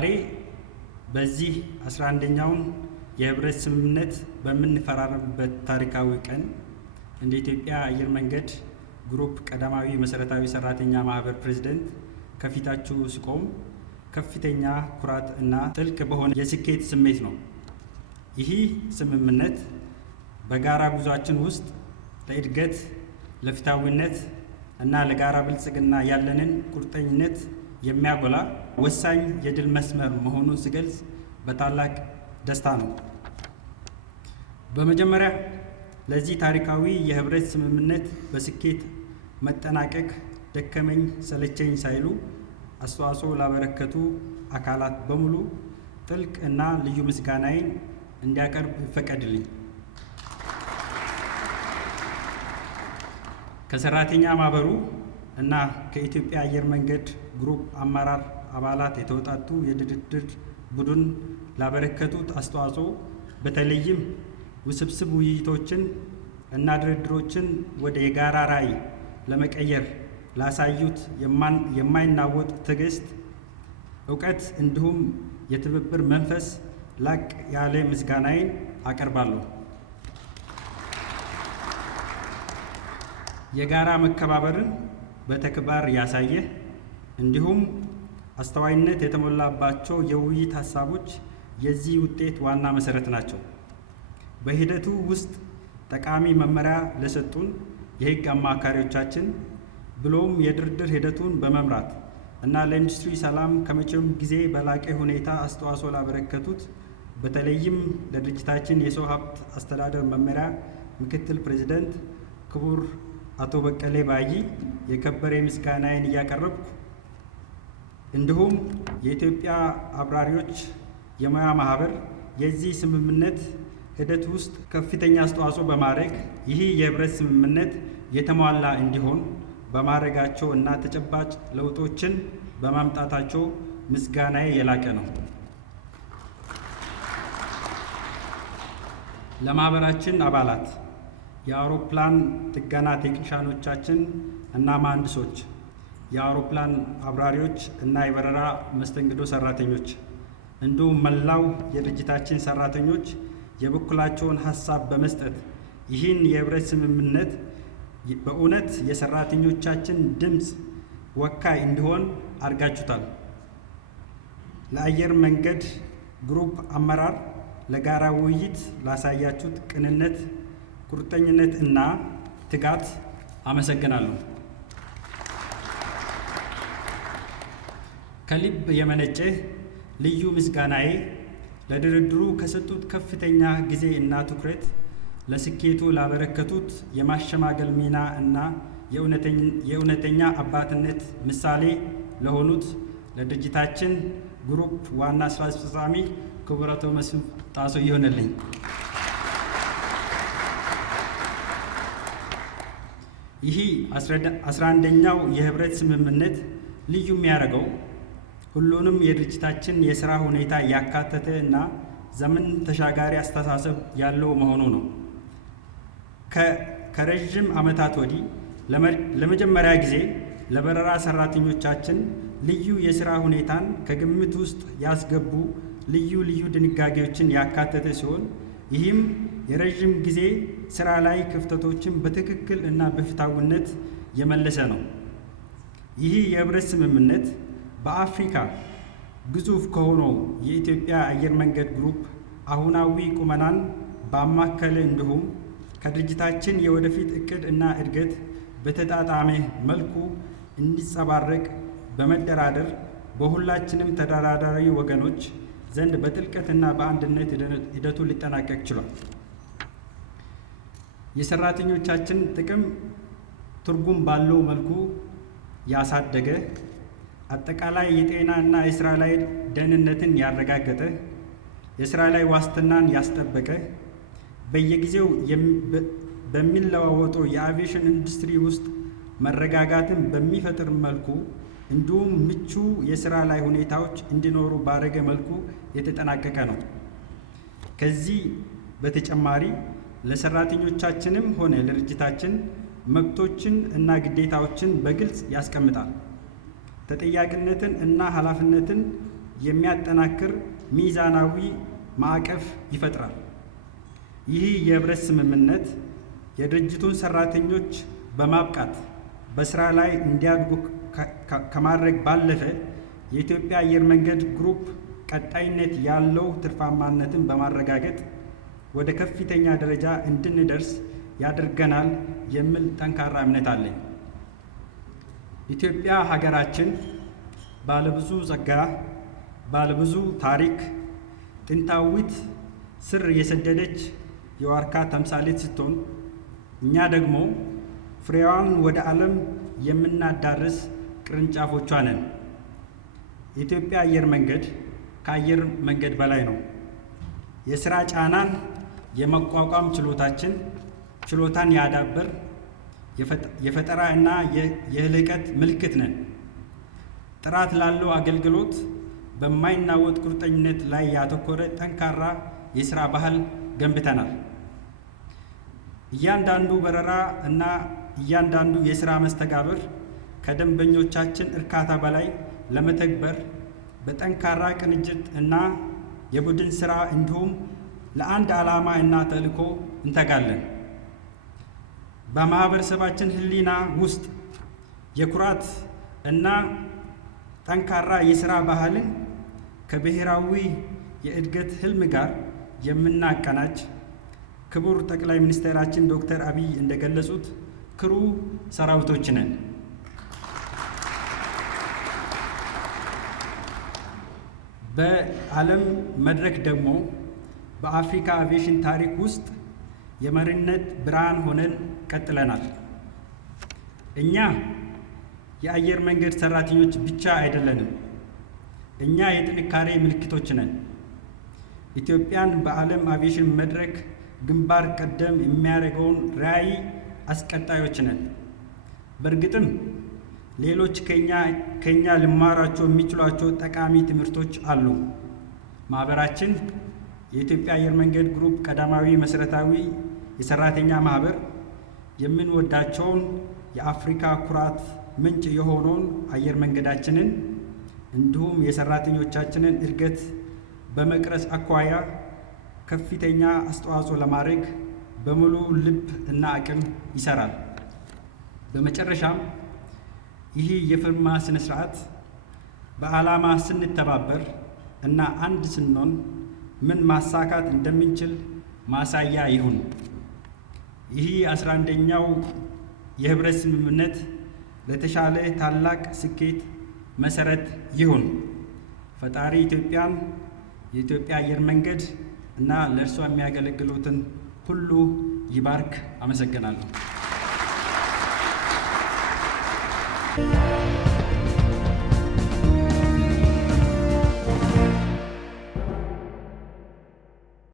ዛሬ በዚህ 11ኛውን የህብረት ስምምነት በምንፈራረምበት ታሪካዊ ቀን እንደ ኢትዮጵያ አየር መንገድ ግሩፕ ቀዳማዊ መሰረታዊ ሰራተኛ ማህበር ፕሬዝዳንት ከፊታችሁ ስቆም ከፍተኛ ኩራት እና ጥልቅ በሆነ የስኬት ስሜት ነው። ይህ ስምምነት በጋራ ጉዟችን ውስጥ ለእድገት፣ ለፍትሃዊነት እና ለጋራ ብልጽግና ያለንን ቁርጠኝነት የሚያጎላ ወሳኝ የድል መስመር መሆኑን ስገልጽ በታላቅ ደስታ ነው። በመጀመሪያ ለዚህ ታሪካዊ የህብረት ስምምነት በስኬት መጠናቀቅ ደከመኝ ሰለቸኝ ሳይሉ አስተዋጽኦ ላበረከቱ አካላት በሙሉ ጥልቅ እና ልዩ ምስጋናዬን እንዲያቀርብ ይፈቀድልኝ። ከሰራተኛ ማህበሩ እና ከኢትዮጵያ አየር መንገድ ግሩፕ አመራር አባላት የተውጣጡ የድርድር ቡድን ላበረከቱት አስተዋጽኦ በተለይም ውስብስብ ውይይቶችን እና ድርድሮችን ወደ የጋራ ራዕይ ለመቀየር ላሳዩት የማይናወጥ ትዕግስት፣ እውቀት እንዲሁም የትብብር መንፈስ ላቅ ያለ ምስጋናዬን አቀርባለሁ። የጋራ መከባበርን በተግባር ያሳየ እንዲሁም አስተዋይነት የተሞላባቸው የውይይት ሀሳቦች የዚህ ውጤት ዋና መሰረት ናቸው። በሂደቱ ውስጥ ጠቃሚ መመሪያ ለሰጡን የህግ አማካሪዎቻችን ብሎም የድርድር ሂደቱን በመምራት እና ለኢንዱስትሪ ሰላም ከመቼውም ጊዜ በላቀ ሁኔታ አስተዋጽኦ ላበረከቱት በተለይም ለድርጅታችን የሰው ሀብት አስተዳደር መመሪያ ምክትል ፕሬዝዳንት ክቡር አቶ በቀሌ ባይ የከበረ ምስጋናዬን እያቀረብኩ እንዲሁም የኢትዮጵያ አብራሪዎች የሙያ ማህበር የዚህ ስምምነት ሂደት ውስጥ ከፍተኛ አስተዋጽኦ በማድረግ ይህ የህብረት ስምምነት የተሟላ እንዲሆን በማድረጋቸው እና ተጨባጭ ለውጦችን በማምጣታቸው ምስጋናዬ የላቀ ነው። ለማህበራችን አባላት፣ የአውሮፕላን ጥገና ቴክኒሻኖቻችን እና መሐንዲሶች፣ የአውሮፕላን አብራሪዎች እና የበረራ መስተንግዶ ሰራተኞች እንዲሁም መላው የድርጅታችን ሰራተኞች የበኩላቸውን ሀሳብ በመስጠት ይህን የህብረት ስምምነት በእውነት የሰራተኞቻችን ድምፅ ወካይ እንዲሆን አድርጋችሁታል። ለአየር መንገድ ግሩፕ አመራር ለጋራ ውይይት ላሳያችሁት ቅንነት፣ ቁርጠኝነት እና ትጋት አመሰግናለሁ። ከልብ የመነጨ ልዩ ምስጋናዬ ለድርድሩ ከሰጡት ከፍተኛ ጊዜ እና ትኩረት፣ ለስኬቱ ላበረከቱት የማሸማገል ሚና እና የእውነተኛ አባትነት ምሳሌ ለሆኑት ለድርጅታችን ግሩፕ ዋና ስራ አስፈጻሚ ክቡር አቶ መስፍን ጣሰው ይሆንልኝ። ይህ 11ኛው የህብረት ስምምነት ልዩ የሚያደርገው ሁሉንም የድርጅታችን የሥራ ሁኔታ ያካተተ እና ዘመን ተሻጋሪ አስተሳሰብ ያለው መሆኑ ነው። ከረዥም ዓመታት ወዲህ ለመጀመሪያ ጊዜ ለበረራ ሰራተኞቻችን ልዩ የሥራ ሁኔታን ከግምት ውስጥ ያስገቡ ልዩ ድንጋጌዎችን ያካተተ ሲሆን ይህም የረዥም ጊዜ ሥራ ላይ ክፍተቶችን በትክክል እና በፍትሃዊነት የመለሰ ነው። ይህ የህብረት ስምምነት በአፍሪካ ግዙፍ ከሆነው የኢትዮጵያ አየር መንገድ ግሩፕ አሁናዊ ቁመናን ባማከለ እንዲሁም ከድርጅታችን የወደፊት እቅድ እና እድገት በተጣጣመ መልኩ እንዲጸባረቅ በመደራደር በሁላችንም ተደራዳሪ ወገኖች ዘንድ በጥልቀት እና በአንድነት ሂደቱ ሊጠናቀቅ ችሏል። የሰራተኞቻችን ጥቅም ትርጉም ባለው መልኩ ያሳደገ፣ አጠቃላይ የጤና እና የስራ ላይ ደህንነትን ያረጋገጠ፣ የስራ ላይ ዋስትናን ያስጠበቀ፣ በየጊዜው በሚለዋወጠው የአቪዬሽን ኢንዱስትሪ ውስጥ መረጋጋትን በሚፈጥር መልኩ እንዲሁም ምቹ የስራ ላይ ሁኔታዎች እንዲኖሩ ባደረገ መልኩ የተጠናቀቀ ነው። ከዚህ በተጨማሪ ለሰራተኞቻችንም ሆነ ለድርጅታችን መብቶችን እና ግዴታዎችን በግልጽ ያስቀምጣል። ተጠያቂነትን እና ኃላፊነትን የሚያጠናክር ሚዛናዊ ማዕቀፍ ይፈጥራል። ይህ የህብረት ስምምነት የድርጅቱን ሰራተኞች በማብቃት በስራ ላይ እንዲያድጉ ከማድረግ ባለፈ የኢትዮጵያ አየር መንገድ ግሩፕ ቀጣይነት ያለው ትርፋማነትን በማረጋገጥ ወደ ከፍተኛ ደረጃ እንድንደርስ ያደርገናል የሚል ጠንካራ እምነት አለኝ። ኢትዮጵያ ሀገራችን ባለብዙ ጸጋ፣ ባለብዙ ታሪክ፣ ጥንታዊት ስር የሰደደች የዋርካ ተምሳሌት ስትሆን እኛ ደግሞ ፍሬዋን ወደ ዓለም የምናዳርስ ቅርንጫፎቿ ነን። የኢትዮጵያ አየር መንገድ ከአየር መንገድ በላይ ነው። የሥራ ጫናን የመቋቋም ችሎታን ያዳበር የፈጠራ እና የልህቀት ምልክት ነን። ጥራት ላለው አገልግሎት በማይናወጥ ቁርጠኝነት ላይ ያተኮረ ጠንካራ የሥራ ባህል ገንብተናል። እያንዳንዱ በረራ እና እያንዳንዱ የሥራ መስተጋብር ከደንበኞቻችን እርካታ በላይ ለመተግበር በጠንካራ ቅንጅት እና የቡድን ሥራ እንዲሁም ለአንድ ዓላማ እና ተልዕኮ እንተጋለን። በማህበረሰባችን ሕሊና ውስጥ የኩራት እና ጠንካራ የሥራ ባህልን ከብሔራዊ የእድገት ህልም ጋር የምናቀናጅ ክቡር ጠቅላይ ሚኒስትራችን ዶክተር አብይ እንደገለጹት ክሩ ሰራዊቶች ነን። በዓለም መድረክ ደግሞ በአፍሪካ አቪዬሽን ታሪክ ውስጥ የመሪነት ብርሃን ሆነን ቀጥለናል። እኛ የአየር መንገድ ሰራተኞች ብቻ አይደለንም። እኛ የጥንካሬ ምልክቶች ነን። ኢትዮጵያን በዓለም አቪዬሽን መድረክ ግንባር ቀደም የሚያደርገውን ራዕይ አስቀጣዮች ነን። በእርግጥም ሌሎች ከኛ ሊማሯቸው የሚችሏቸው ጠቃሚ ትምህርቶች አሉ። ማህበራችን የኢትዮጵያ አየር መንገድ ግሩፕ ቀዳማዊ መሰረታዊ የሰራተኛ ማህበር የምንወዳቸውን የአፍሪካ ኩራት ምንጭ የሆነውን አየር መንገዳችንን እንዲሁም የሰራተኞቻችንን እድገት በመቅረጽ አኳያ ከፍተኛ አስተዋጽኦ ለማድረግ በሙሉ ልብ እና አቅም ይሰራል። በመጨረሻም ይህ የፊርማ ስነ ስርዓት በዓላማ ስንተባበር እና አንድ ስንሆን ምን ማሳካት እንደምንችል ማሳያ ይሁን። ይህ 11ኛው የህብረት ስምምነት ለተሻለ ታላቅ ስኬት መሰረት ይሁን። ፈጣሪ ኢትዮጵያን፣ የኢትዮጵያ አየር መንገድ እና ለእርሷ የሚያገለግሉትን ሁሉ ይባርክ። አመሰግናለሁ።